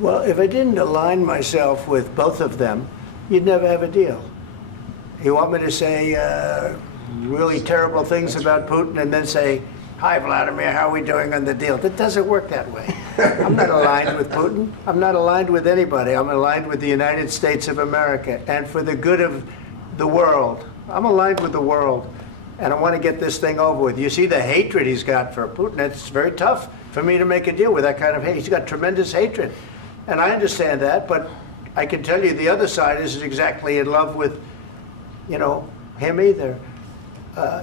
Well, if I didn't align myself with both of them, you'd never have a deal. You want me to say really terrible things about Putin and then say, "Hi, Vladimir, how are we doing on the deal?" That doesn't work that way. I'm not aligned with Putin. I'm not aligned with anybody. I'm aligned with the United States of America and for the good of the world. I'm aligned with the world, and I want to get this thing over with. You see the hatred he's got for Putin. It's very tough for me to make a deal with that kind of hate. He's got tremendous hatred, and I understand that, but I can tell you the other side isn't exactly in love with, him either.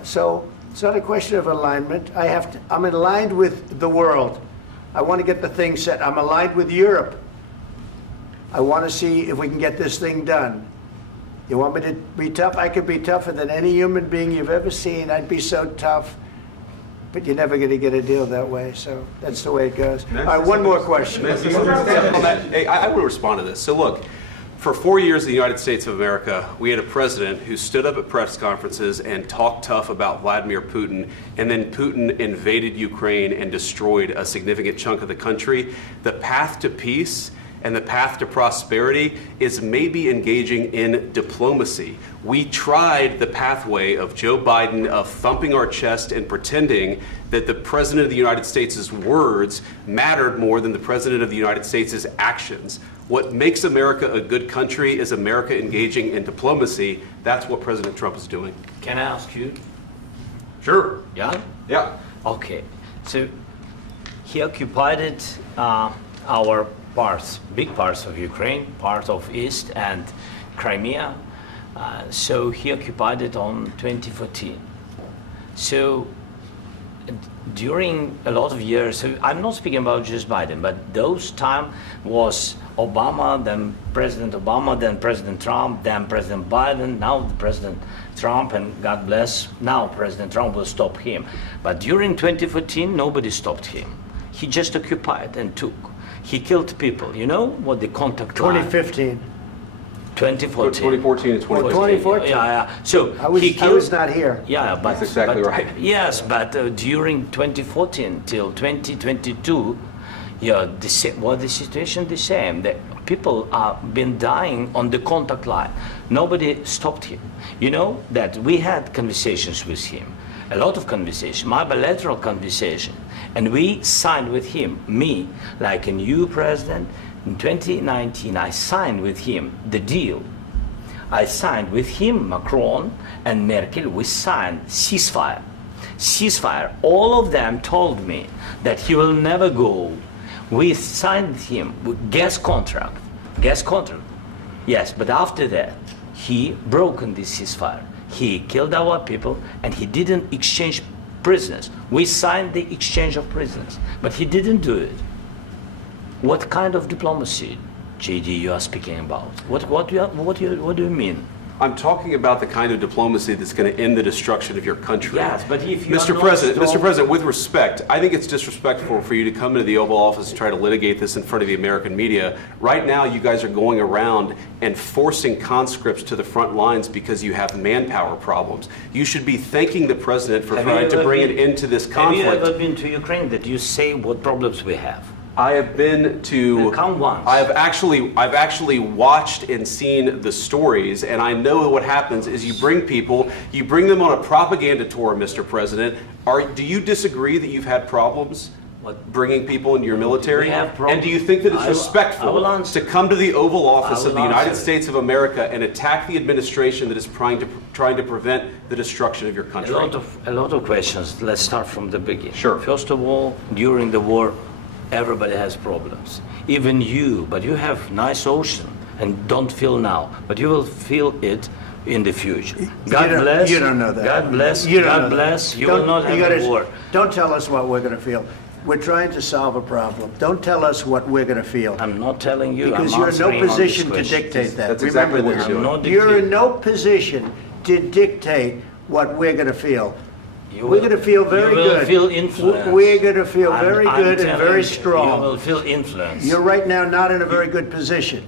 So it's not a question of alignment. I'm aligned with the world. I want to get the thing set. I'm aligned with Europe. I want to see if we can get this thing done. You want me to be tough? I could be tougher than any human being you've ever seen. I'd be so tough. But you're never going to get a deal that way. So that's the way it goes. All right, one more question. I would respond to this. So look, for 4 years in the United States of America, we had a president who stood up at press conferences and talked tough about Vladimir Putin, and then Putin invaded Ukraine and destroyed a significant chunk of the country. The path to peace and the path to prosperity is maybe engaging in diplomacy. We tried the pathway of Joe Biden of thumping our chest and pretending that the President of the United States' words mattered more than the President of the United States' actions. What makes America a good country is America engaging in diplomacy. That's what President Trump is doing. Can I ask you? Sure. Yeah? Yeah. Okay. So he occupied our parts, big parts of Ukraine, part of East and Crimea. So he occupied it on 2014. So during a lot of years, so I'm not speaking about just Biden, but those time was Obama, then President Obama, then President Trump, then President Biden, now President Trump, and God bless, now President Trump will stop him. But during 2014, nobody stopped him. He just occupied and took. He killed people. You know what the contact line? 2015. 2014. 2014 and 2015. 2014. Yeah. So I was not here. Yeah, but that's exactly right. Yes, but during 2014 till 2022, the situation the same. The people have been dying on the contact line. Nobody stopped him. You know that we had conversations with him, a lot of conversation, my bilateral conversation, and we signed with him, me, like a new president. In 2019, I signed with him the deal. I signed with him, Macron and Merkel, we signed ceasefire. Ceasefire. All of them told me that he will never go. We signed with him with gas contract. Yes, but after that, he broken this ceasefire. He killed our people and he didn't exchange prisoners. We signed the exchange of prisoners, but he didn't do it. What kind of diplomacy, JD, you are speaking about? What do you mean? I'm talking about the kind of diplomacy that's going to end the destruction of your country. Yes, but if you Mr. President, with respect, I think it's disrespectful for you to come into the Oval Office and try to litigate this in front of the American media. Right now, you guys are going around and forcing conscripts to the front lines because you have manpower problems. You should be thanking the President for trying to bring an end to this conflict. Have you ever been to Ukraine that you say what problems we have? I have been to. Come once. I've actually watched and seen the stories, and I know what happens is you bring them on a propaganda tour, Mr. President. Do you disagree that you've had problems bringing people into your military? We have problems. And do you think that it's respectful to come to the Oval Office of the United States of America and attack the administration that is trying to prevent the destruction of your country? A lot of questions. Let's start from the beginning. Sure. First of all, during the war, everybody has problems, even you, but you have nice ocean and don't feel now, but you will feel it in the future. God bless. You don't know that. God bless. You don't God know bless. that. You will not have a war. Don't tell us what we're going to feel. We're trying to solve a problem. Don't tell us what we're going to feel. I'm not telling you. Because I'm you're in no answering on position this to question. dictate that. That's Remember exactly what this. you're doing. You're in no position to dictate what we're going to feel. We're going to feel very good. You will feel influence. We're going to feel very good and very You strong. will feel influence. You're right now not in a very good position.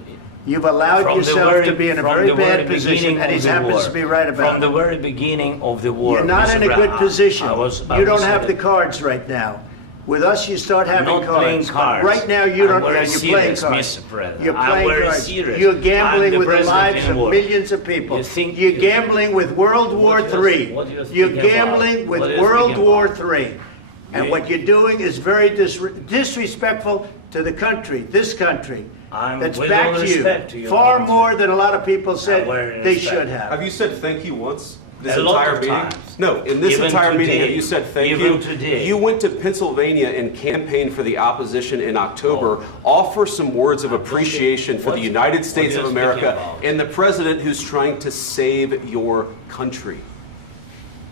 You've allowed yourself to be in a very bad position, and he happens to be right about it. From the very beginning of the war. You're not in a good position. I You don't have the cards right now. With us, you start having not cards. playing cards. Right now, you I'm don't. very You're playing serious, cards. Mr. President. You're I'm playing very cards. serious. You're I'm gambling the with the president lives in of war. millions of people. You think- You're gambling with World War What do you- III. what do you You're think about? gambling with What do you World think War about? III. And You- what you're doing is very disrespectful to the country, this country. I'm That's with back all to you. respect to your Far country. more than a lot of people said very they respect. should have. Have you said thank you once? This A lot entire of meeting? times. No, in this Even entire meeting, today. have you said thank Even you? today. You went to Pennsylvania and campaigned for the opposition in October. Offer some words of appreciation for the What- United what States are of you America speaking about? and the president who's trying to save your country.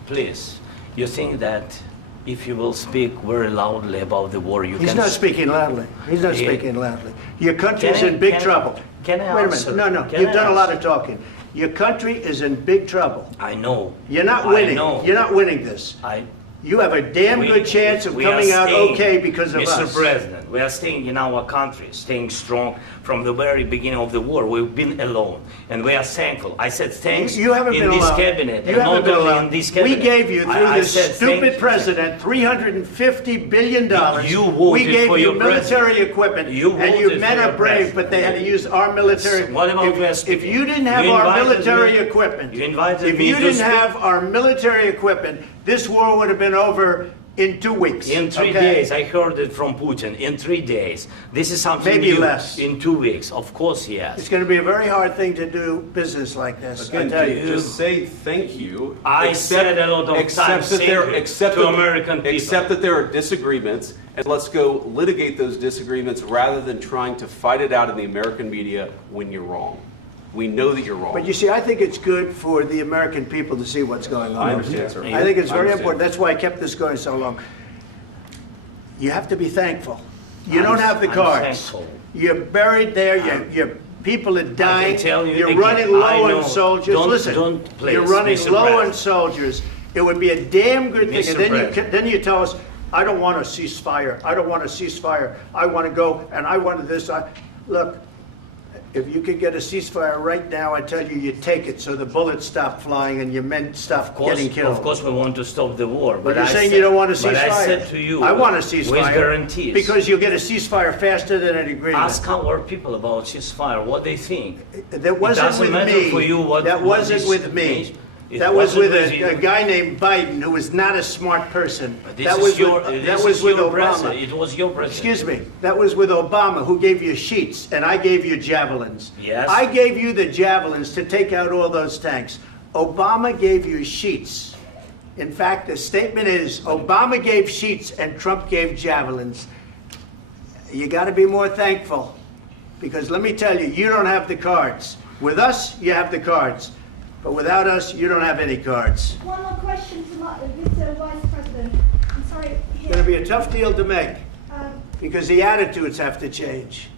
Please, you think that if you will speak very loudly about the war, you He's can... not speaking loudly. He's not Yeah. speaking loudly. Your country's Can I- in big can I- trouble. can I Wait a answer? minute. No, Can you've I done a lot answer? of talking. Your country is in big trouble. I know. You're not I winning. know. You're not winning this. You have a damn good chance of we are coming out staying, okay because of Mr. us. President, we are staying in our country, staying strong from the very beginning of the war. We've been alone, and we are thankful. I said thanks You haven't in been this alone. cabinet, You and haven't not been only alone. in this We cabinet. gave you, through I this said thank stupid you. president, $350 billion. You voted We gave for you your military president. equipment, You and you voted men for are your brave, president. but they had to use our military. What about If West you didn't have You our invited military me- equipment, you invited if me you to didn't speak- have our military equipment, this war would have been over in 2 weeks. In 3 okay? days, I heard it from Putin. In 3 days, this is something Maybe new. less. In 2 weeks, of course, yes. It's going to be a very hard thing to do business like this. I Again, tell you. just say thank you. I said a lot of accept times that thank there, you accept to that, American people. Accept that there are disagreements, and let's go litigate those disagreements rather than trying to fight it out in the American media when you're wrong. We know that you're wrong. But you see, I think it's good for the American people to see what's going on. I understand, sir. I think it's I very understand. important. That's why I kept this going so long. You have to be thankful. You I'm- don't have the I'm cards. thankful. You're buried there. Your people are dying. tell you You're again, running I low know. on soldiers. Don't- Listen, don't, please, you're running Mr. low on President. soldiers. It would be a damn good thing. Mr. And then President. then you tell us, I don't want a ceasefire. I don't want a ceasefire. I want to go and I want this. Look, if you could get a ceasefire right now, I tell you, you take it so the bullets stop flying and your men stop getting killed. Of course, we want to stop the war. But you're I saying said- you don't want a ceasefire. But I said to you, I want a with ceasefire. guarantees. Because you'll get a ceasefire faster than an agreement. Ask our people about ceasefire, what they think. That wasn't doesn't with matter me. for you what- That what wasn't this with me. means. It That was wasn't with with a you. guy named Biden who was not a smart person. But this That is was your, with, this that was is with your Obama. president. It was your president. Excuse me. That was with Obama, who gave you sheets, and I gave you javelins. Yes. I gave you the javelins to take out all those tanks. Obama gave you sheets. In fact, the statement is Obama gave sheets and Trump gave javelins. You got to be more thankful, because let me tell you, you don't have the cards. With us, you have the cards. But without us, you don't have any cards. One more question to Mr. Vice President. I'm sorry. It's going to be a tough deal to make, Um, because the attitudes have to change.